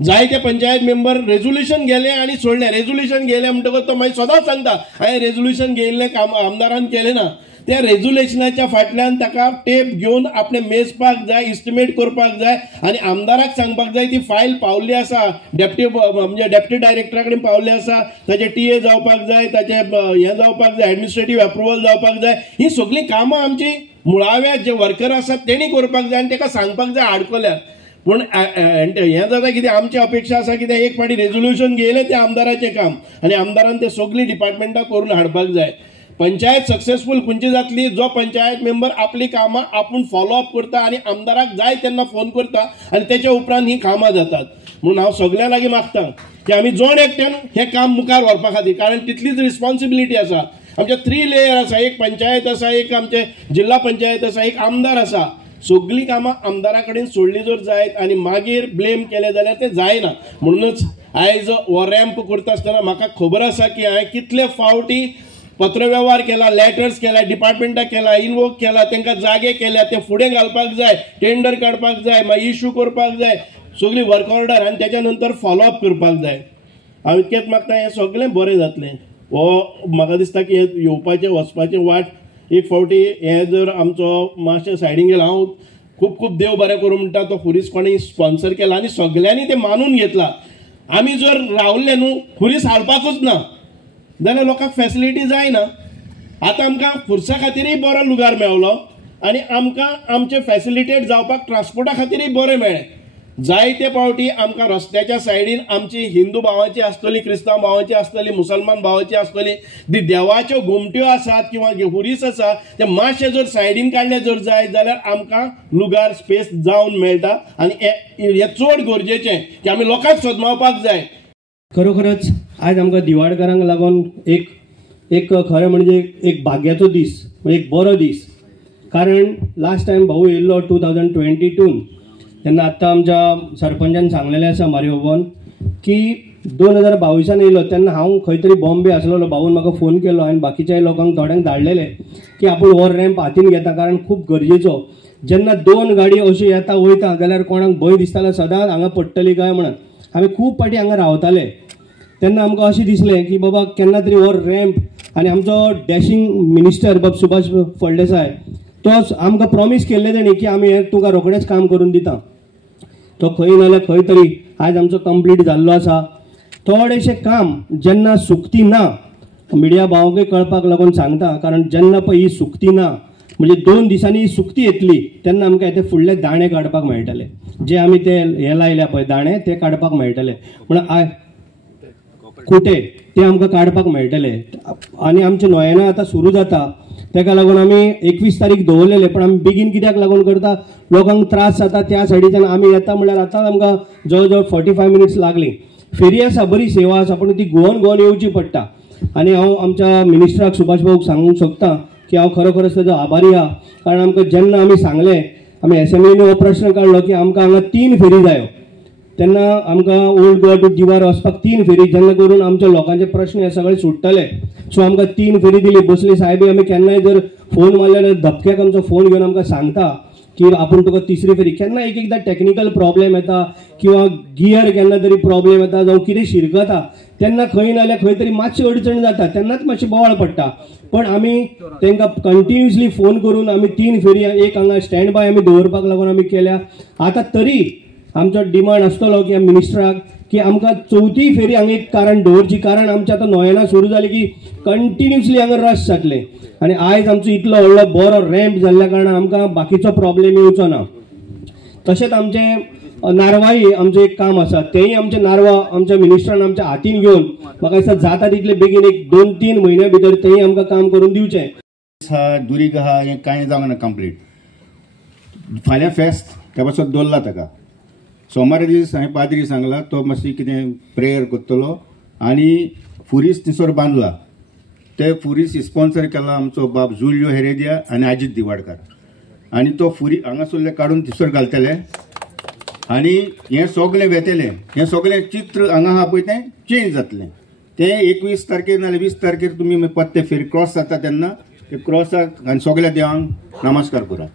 जायते panchayat member resolution गेले आणि सोडले. रेझोल्युशन गेले म्हणटकच तो मागीर सदांच सांगता हांवें रेझोल्युशन गेल्लें काम आमदारान केलें ना. त्या रेझोल्युशनाच्या फाटल्यान ताका टेप घेवन आपणे मेजपाक जाय, इस्टिमेट करपाक जाय आणि आमदाराक सांगपाक जाय ती फायल पावल्ली आसा, डेप्टी डायरेक्टरा कडेन पावल्ली आसा, ताचे टीए जावपाक जाय, ताचे हें जावपाक जाय, एडमिनिस्ट्रेटिव्ह अप्रुवल जावपाक जाय. ही सगळीं कामां आमची मुळाव्या जे वर्कर आसात तेणी करपाक जाय आनी ताका सांगपाक जाय आडकोल्यार. पूण हें जाता कितें, आमची अपेक्षा आसा कितें, एक फावटी रेझोल्युशन गेलें तें आमदाराचें काम आनी आमदारान तें सगळीं डिपार्टमेंटां करून हाडपाक जाय. पंचायत सक्सेसफूल खंयची जातली जो पंचायत मेंबर आपली कामां आपूण फॉलोअप करता आनी आमदाराक जाय तेन्ना फोन करता आनी तेच्या उपरांत ही कामां जातात. म्हणून हांव सगळ्यां लागीं मागतां की आमी जोड एकट्यान हें काम मुखार व्हरपा खातीर, कारण तितलीच रिस्पॉन्सिबिलिटी आसा. आमचे 3 लेयर आसा, एक पंचायत आसा, एक आमचे जिल्हा पंचायत आसा, एक आमदार आसा. सगळीं कामां आमदारा कडेन सोडली जर जायत आनी मागीर ब्लेम केलें जाल्यार तें जायना. म्हणूनच आयज हो रॅम्प करता आसतना म्हाका खबर आसा की हांवें कितले फावटी पत्रव्यवहार केला, लेटर्स केला, डिपार्टमेंटाक केला, इनवोक केला, तांकां जागे केल्या, ते फुडें घालपाक जाय, टेंडर काडपाक जाय, मागीर इश्यू करपाक जाय, सगळी वर्क ऑर्डर आनी त्याच्या नंतर फॉलोअप करपाक जाय. हांव इतकेंच मागता हें सगळें बरें जातलें. हो म्हाका दिसता की येवपाचें वचपाचें वाट एक फावटी हें जर आमचो मातशें सायडीन गेलो, हांव खूब खूब देव बरें करूं म्हणटा. तो खुरीस कोणी स्पॉन्सर केला आनी सगळ्यांनी तें मानून घेतला. आमी जर रावल्ले न्हू, खुरीस हाडपाकूच ना जाल्यार लोकांक फॅसिलिटी जायना. आतां आमकां खुर्सा खातीरय बरो लुगार मेळलो आनी आमकां आमचे फॅसिलिटेट जावपाक ट्रान्सपोर्टा खातीरय बरें मेळ्ळें. जायते फावटी आमकां रस्त्याच्या सायडीन आमची हिंदू भावांची आसतली, क्रिस्तांव भावांची आसतली, मुसलमान भावांची आसतली, दी देवाच्यो घुमट्यो आसात किंवा हुरीस आसा, ते मातशे जर सायडीन काडले जर जाय जाल्यार आमकां लुगार स्पेस जावन मेळटा आनी हें चड गरजेचें की आमी लोकांक सदमावपाक जाय. खरोखरच आज आमकां दिवाडकारांक लागून एक खरें म्हणजे एक भाग्याचो दीस, एक बरो दीस. कारण लास्ट टायम भाऊ येयल्लो 2022 तेन्ना आत्तां आमच्या सरपंचान सांगलेलें आसा मारिओबान की 2022 येयलो तेन्ना हांव खंय तरी बॉम्बे आसलेलो. भाऊन म्हाका फोन केलो आनी बाकीच्या लोकांक थोड्यांक धाडलेले की आपूण हो रॅम्प हातीन घेता कारण खूब गरजेचो. जेन्ना 2 गाडी अश्यो येता वयता जाल्यार कोणाक भंय दिसतालो सदांच हांगा पडटली काय म्हणून. आमी खूब पाटी हांगा रावताले तेन्ना आमकां अशें दिसलें की बाबा केन्ना तरी हो रॅम्प आनी आमचो डॅशिंग मिनिस्टर बाब सुभाष फळदेसाय तो आमकां प्रॉमिस केल्लें तेणी की आमी हें तुका रोखडेंच काम करून दिता. तो खंय नाल्यार खंय तरी आज आमचो कंप्लीट जाल्लो आसा. थोडेशें काम जेन्ना सुकती ना, मिडिया भावांकय कळपाक लागून सांगता, कारण जेन्ना पळय ही सुकती ना म्हणजे 2 दिसांनी ही सुकती येतली तेन्ना आमकां ते फुडले दाणे काडपाक मेळटले. जे आमी ते हे लायल्या पळय दाणे ते काडपाक मेळटले. म्हणून कुटे ते आमकां काडपाक मेळटले. आनी आमचे नोयेना आतां सुरू जाता तेका लागून आमी 21 तारीख दवरलेले. पण आमी बेगीन कित्याक लागून करता, लोकांक त्रास जाता त्या सायडीच्यान आमी येता म्हणल्यार आतां आमकां जवळ जवळ 45 मिनिट्स लागली. फेरी आसा, बरी सेवा आसा, पण ती घुंवन येवची पडटा. आनी हांव आमच्या मिनिस्टराक सुभाष भाऊक सांगूंक सोदतां की हांव खरोखरच तेजो आभारी आहा. कारण आमकां जेन्ना आमी सांगलें, आमी एसेंब्लीन हो प्रश्न काडलो की आमकां हांगा 3 फेरी जायो, तेन्ना आमकां ओल्ड गोवा टू दिवार वचपाक 3 फेरी, जेन्ना करून आमच्या लोकांचे प्रश्न हे सगळे सुट्टले. सो आमकां 3 फेरी दिली. बसली साहेब आमी केन्नाय जर फोन मारल्यार धपक्याक आमचो फोन घेवन आमकां सांगता की आपूण तुका 3री फेरी. केन्ना एकदां टॅक्निकल प्रॉब्लेम येता किंवा गियर केन्ना तरी प्रॉब्लेम येता जावं कितें शिरकता तेन्ना खंय नाल्यार खंय तरी मातशी अडचण जाता, तेन्नाच मातशें बोवाळ पडटा. पण आमी तांकां कंटिन्युअसली फोन करून आमी 3 फेरी एक हांगा स्टँड बाय आमी दवरपाक लागून आमी केल्या. आतां तरी आमचो डिमांड आसतलो की मिनिस्टराक की आमकां 4थी फेरी हांगा एक कारण दवरची. कारण आमच्या आतां नोयेना सुरू जाली की कंटिन्युअसली हांगा रश जातले आनी आयज आमचो इतलो व्हडलो बरो रॅम्प जाल्ल्या कारणान आमकां बाकीचो प्रॉब्लेम येवचो ना. तशेंच आमचें नारवाई आमचें एक काम आसा, तेंय आमचें नारवा आमच्या मिनिस्टरान आमच्या हातीन घेवन म्हाका दिसता जाता तितले बेगीन एक 2-3 म्हयन्या भितर तेंय आमकां काम करून दिवचें. दुरीग आहा हें कांय जावंक ना कंप्लीट. फाल्यां फेस्त त्या पासून दवरला ताका. सोमारा दीस हांवें पाद्री सांगला तो मातशी कितें प्रेयर करतलो आनी फुरीस थिंसर बांदला. ते फुरीस स्पॉन्सर केला आमचो बाब जुलियो हेरेदिया आनी अजित दिवाडकार. आनी तो फुरी हांगासरले काडून थिंसर घालतले आनी हें सगळें वेतेलें, हें सगळें चित्र हांगा आहा पळय तें चेंज जातलें. तें 21 तारखेर नाल्यार 20 तारखेर तुमी पत्ते फेरी क्रॉस जाता तेन्ना ते क्रॉसाक आनी सगळ्या देवांक नमस्कार करा.